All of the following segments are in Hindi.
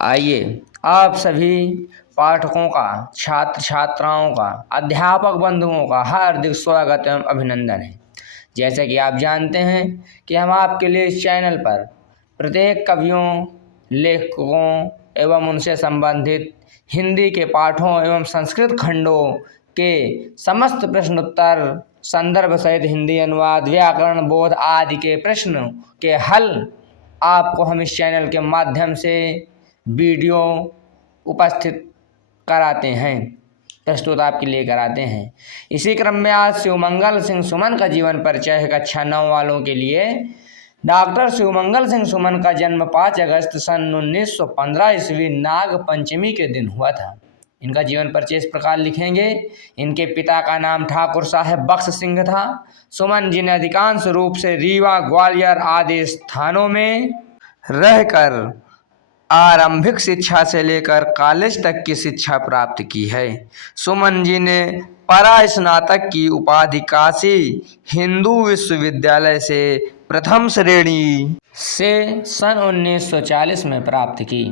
आइए आप सभी पाठकों का, छात्र छात्राओं का, अध्यापक बंधुओं का हार्दिक स्वागत एवं अभिनंदन है। जैसे कि आप जानते हैं कि हम आपके लिए इस चैनल पर प्रत्येक कवियों, लेखकों एवं उनसे संबंधित हिंदी के पाठों एवं संस्कृत खंडों के समस्त प्रश्नोत्तर, संदर्भ सहित हिंदी अनुवाद, व्याकरण, बोध आदि के प्रश्नों के हल आपको हम इस चैनल के माध्यम से वीडियो उपस्थित कराते हैं, प्रस्तुत आपके लिए कराते हैं। इसी क्रम में आज शिवमंगल सिंह सुमन का जीवन परिचय है कक्षा 9 वालों के लिए। डॉक्टर शिवमंगल सिंह सुमन का जन्म 5 अगस्त सन 1915 ईस्वी नाग पंचमी के दिन हुआ था। इनका जीवन परिचय इस प्रकार लिखेंगे। इनके पिता का नाम ठाकुर साहेब बख्श सिंह था। सुमन जी ने अधिकांश रूप से रीवा, ग्वालियर आदि स्थानों में रहकर आरंभिक शिक्षा से लेकर कॉलेज तक की शिक्षा प्राप्त की है। सुमन जी ने परास्नातक की उपाधि काशी हिंदू विश्वविद्यालय से प्रथम श्रेणी से सन 1940 में प्राप्त की।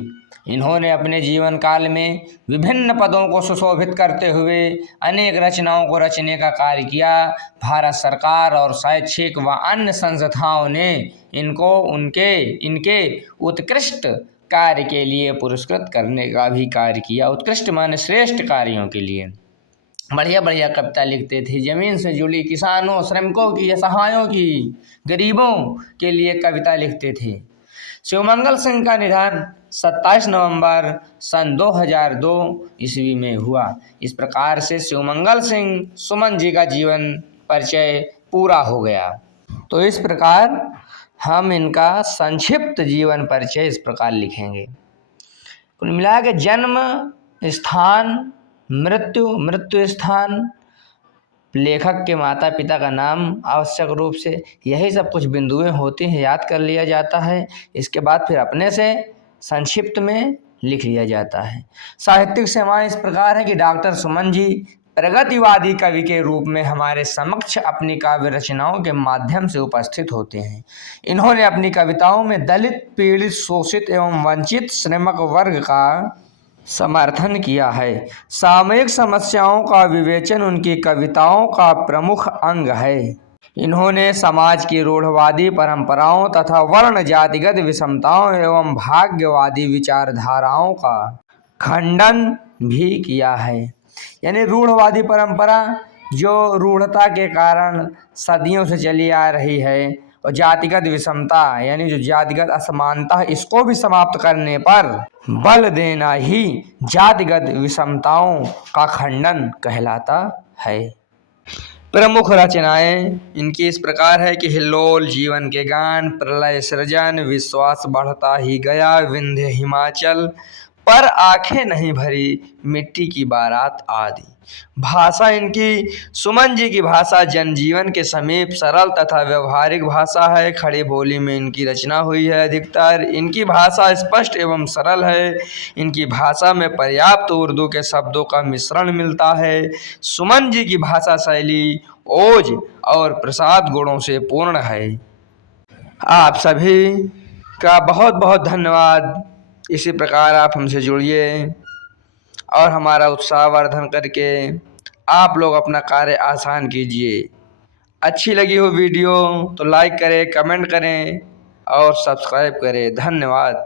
इन्होंने अपने जीवन काल में विभिन्न पदों को सुशोभित करते हुए अनेक रचनाओं को रचने का कार्य किया। भारत सरकार और शैक्षिक व अन्य संस्थाओं ने इनके उत्कृष्ट कार्य के लिए पुरस्कृत करने का भी कार्य किया। उत्कृष्ट माने श्रेष्ठ कार्यों के लिए। बढ़िया बढ़िया कविता लिखते थे, जमीन से जुड़ी, किसानों, श्रमिकों की, असहायों की, गरीबों के लिए कविता लिखते थे। शिवमंगल सिंह का निधन 27 नवंबर सन 2002 ईस्वी में हुआ। इस प्रकार से शिवमंगल सिंह सुमन जी का जीवन परिचय पूरा हो गया। तो इस प्रकार हम इनका संक्षिप्त जीवन परिचय इस प्रकार लिखेंगे। कुल मिला के जन्म स्थान, मृत्यु स्थान, लेखक के माता पिता का नाम आवश्यक रूप से, यही सब कुछ बिंदुएं होती हैं, याद कर लिया जाता है। इसके बाद फिर अपने से संक्षिप्त में लिख लिया जाता है। साहित्यिक सेवाएं इस प्रकार है कि डॉक्टर सुमन जी प्रगतिवादी कवि के रूप में हमारे समक्ष अपनी काव्य रचनाओं के माध्यम से उपस्थित होते हैं। इन्होंने अपनी कविताओं में दलित, पीड़ित, शोषित एवं वंचित श्रमिक वर्ग का समर्थन किया है। सामयिक समस्याओं का विवेचन उनकी कविताओं का प्रमुख अंग है। इन्होंने समाज की रूढ़वादी परंपराओं तथा वर्ण जातिगत विषमताओं एवं भाग्यवादी विचारधाराओं का खंडन भी किया है। यानी रूढ़वादी परंपरा जो रूढ़ता के कारण सदियों से चली आ रही है, और जातिगत विषमता यानी जो जातिगत असमानता, इसको भी समाप्त करने पर बल देना ही जातिगत विषमताओं का खंडन कहलाता है। प्रमुख रचनाएं इनकी इस प्रकार है कि हिल्लोल, जीवन के गान, प्रलय सृजन, विश्वास बढ़ता ही गया, विंध्य हिमाचल, पर आंखें नहीं भरी, मिट्टी की बारात आदि। भाषा इनकी, सुमन जी की भाषा जनजीवन के समीप सरल तथा व्यवहारिक भाषा है। खड़ी बोली में इनकी रचना हुई है। अधिकतर इनकी भाषा स्पष्ट एवं सरल है। इनकी भाषा में पर्याप्त उर्दू के शब्दों का मिश्रण मिलता है। सुमन जी की भाषा शैली ओज और प्रसाद गुणों से पूर्ण है। आप सभी का बहुत बहुत धन्यवाद। इसी प्रकार आप हमसे जुड़िए और हमारा उत्साहवर्धन करके आप लोग अपना कार्य आसान कीजिए। अच्छी लगी हो वीडियो तो लाइक करें, कमेंट करें और सब्सक्राइब करें। धन्यवाद।